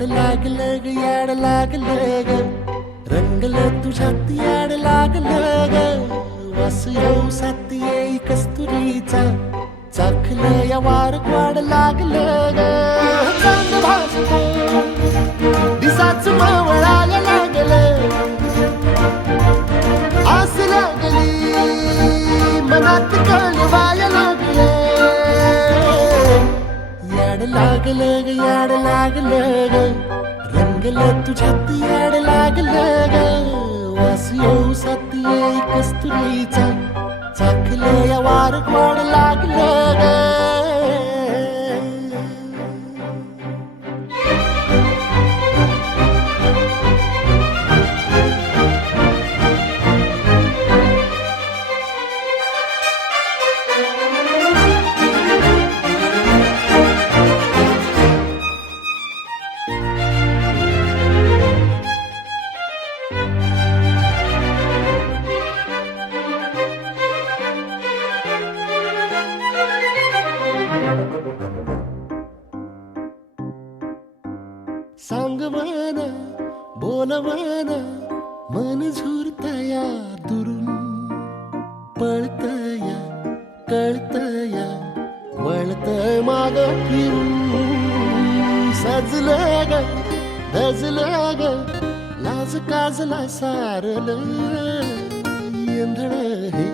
याड लागल ग रंगल तुझ्यात याड लागलं ग वास येऊ साथ येई कस्तुरीचा. चाखलं या वार वाड लागलं याड लागलं ग याड लागलं ग. रंगलं तुझ्यात याड लागलं ग. वास येऊ साथ येई कस्तुरीचा चाकलं या वार वाड लागलं ग. सांग म्हणा बोल म्हणा मन झुरतया दुरून पळतया कळतया वळतय माग फिरून. सजलं ग धजलं ग लाज काजला सारलं येंधळ हे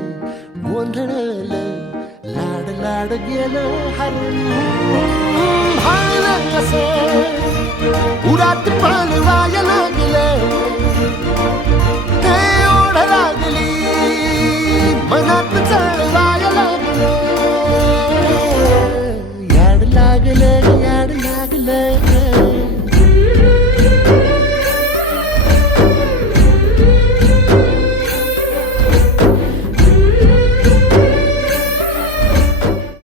गोंधळलं. लाड लाड गेलं हरून भाल कसे? उरात पण वायला लागलं ते ओढ लागली. मनात चळ वायला गेले. याड लागलं याड लागले.